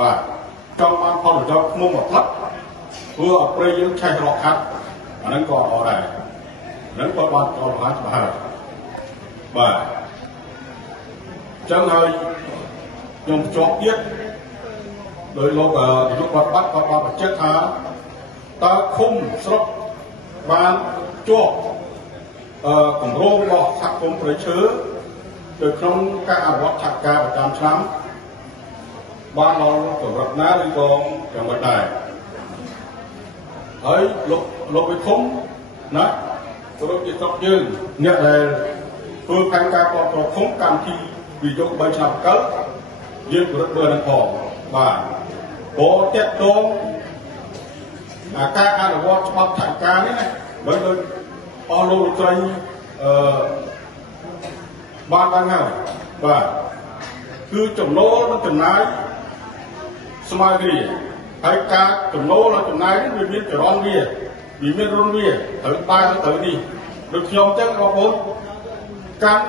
បាទចង់បានផលប្រយោជន៍ក្នុងមួយផ្លឹកធ្វើឲ្យប្រេយើងឆេះរកខាត់អាហ្នឹងក៏អត់ដែរហ្នឹងក៏បានចូលបានច្បាស់ហើយបាទចឹងហើយខ្ញុំជាប់ទៀតដោយលោកនាយករដ្ឋបាលក៏បានបញ្ជាក់ថាតើឃុំស្រុកបានជាប់គម្រោងរបស់សហគមន៍ព្រៃឈើនៅក្នុងការអនុវត្តឆែកការប្រចាំឆ្នាំបានដល់កម្រិតណាឬក៏យ៉ាងម៉េចដែរហើយលោកវិឃុំណាគោរពជាស្រុកយើងអ្នកដែលធ្វើផែនការគ្រប់គ្រងឃុំកម្មវិធីវិនិយោគ3ឆ្នាំកលយើងគោរពមើលនឹងផងបាទព្រោះតេតតងការអនុវត្តច្បាប់ថវិកានេះណាបើដូចអស់លោកត្រីបានដឹងហើយបាទគឺចំណូលនិងចំណាយស្មើគ្នាហើយការចំណូលនិងចំណាយនេះវាមានចរន្តវាមានរុនវាត្រូវតែទៅនេះដូចខ្ញុំចឹងបងប្អូនកាន់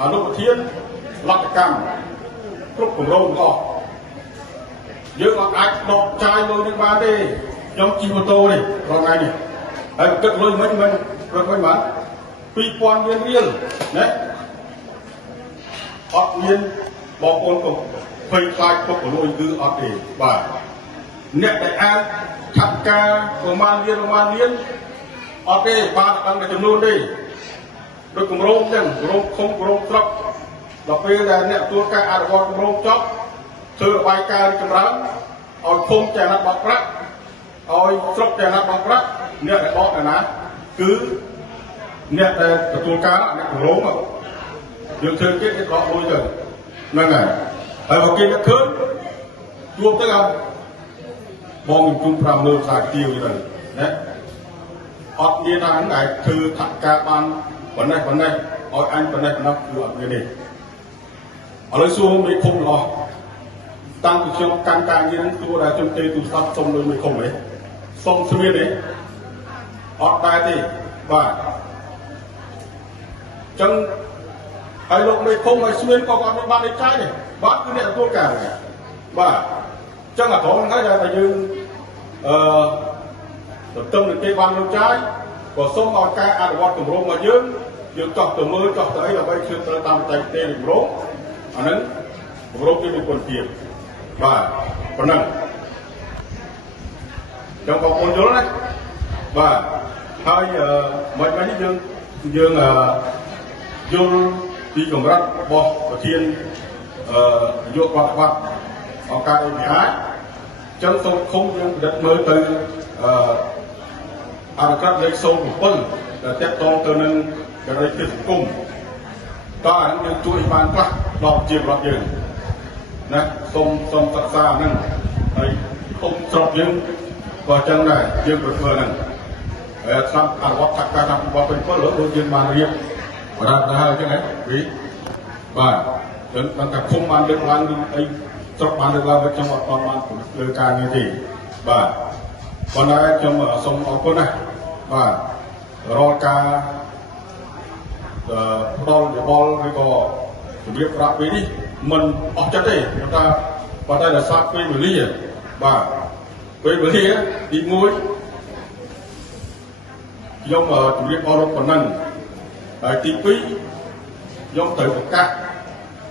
អនុប្រធានលក្ខកម្មគ្រប់គម្រោងទាំងអស់យើងអាចដកចាយលុយនេះបានទេខ្ញុំជិះម៉ូតូនេះរាល់ថ្ងៃនេះហើយគិតលុយមិនរកវិញបាន2000រៀលណាអត់មានបងប្អូនក៏ភ័យខ្លាចពុកលុយគឺអត់ទេបាទអ្នកដែលអាចថាត់ការប្រមាណរៀលអត់ទេបាទដល់តែចំនួនទេដូចគម្រោងចឹងគម្រោងឃុំគម្រោងស្រុកដល់ពេលដែលអ្នកទទួលការអនុវត្តគម្រោងចប់ធ្វើរបាយការណ៍ចម្រើនឲ្យឃុំចែកណាត់បោកប្រាក់ឲ្យស្រុកចែកណាត់បោកប្រាក់អ្នកដែលបោកណាគឺអ្នកដែលទទួលការអ្នកគម្រោងយើងធ្វើគេដកលុយទៅហ្នឹងហើយហើយបើគេនឹកឃើញជួបទៅបងជុំ5លើខ្សែទៀវទៅណាអត់មានថាហ្នឹងអាចធ្វើថាការបានប៉ុណ្ណេះឲ្យអញប៉ុណ្ណេះគឺអត់មានទេឥឡូវសួរមេឃុំអស់តាំងពីខ្ញុំកាន់ការងារហ្នឹងទួដែលជំទាវទូរស័ព្ទសុំលុយមេឃុំហ៎សុំស្មៀនទេអត់ដែរទេបាទចឹងហើយលោកមេឃុំឲ្យស្មៀនក៏អត់មានបានឯចាយទេបាទគឺអ្នកទទួលការបាទចឹងអាត្រង់ហ្នឹងហើយដែលយើងទន្ទឹមនឹងគេបានលុយចាយក៏សូមឲ្យការអនុវត្តគម្រោងរបស់យើងចោះទៅមើលចោះទៅអីដើម្បីធ្វើត្រូវតាមបច្ចេកទេសគម្រោងអាហ្នឹងគម្រោងគេមានគុណភាពបាទប៉ុណ្ណឹងចឹងបងប្អូនយល់ណាបាទហើយមិននេះយើងយល់ពីកម្រិតរបស់ប្រធានយកវត្តអង្គការ API ចឹងសូមឃុំយើងពិនិត្យមើលទៅអនុក្រឹត្យលេខ07ដែលតាក់ទងទៅនឹងកិច្ចការសង្គមតើអានេះយើងជួយបានខ្លះដល់ជាប្រដ្ឋយើងណាសូមសិក្សាហ្នឹងហើយគុំស្រុកយើងក៏ចឹងដែរយើងប្រធ្វើហ្នឹងហើយឆ្នាំអនុវត្តការតាមបទ7ដូចយើងបានរៀបបណ្ដាទៅហើយចឹងហ៎វីបាទយើងបានតែឃុំបានលើកឡើងអីស្រុកបានលើកឡើងខ្ញុំអត់បានលើការងារទេបាទប៉ុន្តែខ្ញុំសូមអរគុណណាបាទរាល់ការផ្ដល់យោបល់ឬក៏ជំរាបប្រាប់ពេលនេះមិនអស់ចិត្តទេប៉ុន្តែដោយសារពេលវេលាបាទពេលវេលាទី1ខ្ញុំជំរាបអរប៉ុណ្ណឹងហើយទី2ខ្ញុំត្រូវប្រកាស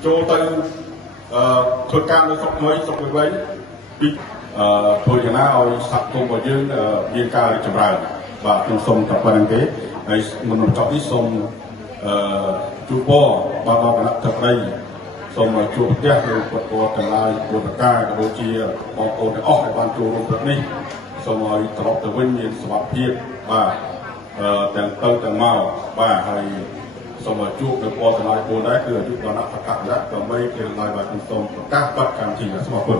ចូលទៅធ្វើការនៅស្រុកថ្មីស្រុកវិញពីធ្វើយ៉ាងណាឲ្យសហគមន៍របស់យើងមានការរីកចម្រើនបាទខ្ញុំសូមតែប៉ុណ្្នឹងទេហើយមុនបញ្ចប់នេះសូមជួបពរបាទគណៈទឹកដីសូមជួបផ្ទះឬពុទ្ធពរទាំងឡាយពុទ្ធការក៏ដូចជាបងប្អូនទាំងអស់ដែលបានចូលរួមព្រឹកនេះសូមឲ្យត្រឡប់ទៅវិញមានសុខភាពបាទទាំងទៅទាំងមកបាទហើយសូមជួបនៅពរទាំងឡាយពលដែរគឺអាយុវណ្ណៈប្រកាសដើម្បីគេឡើយបាទខ្ញុំសូមប្រកាសបတ်កម្មវិធីសូមអរគុណ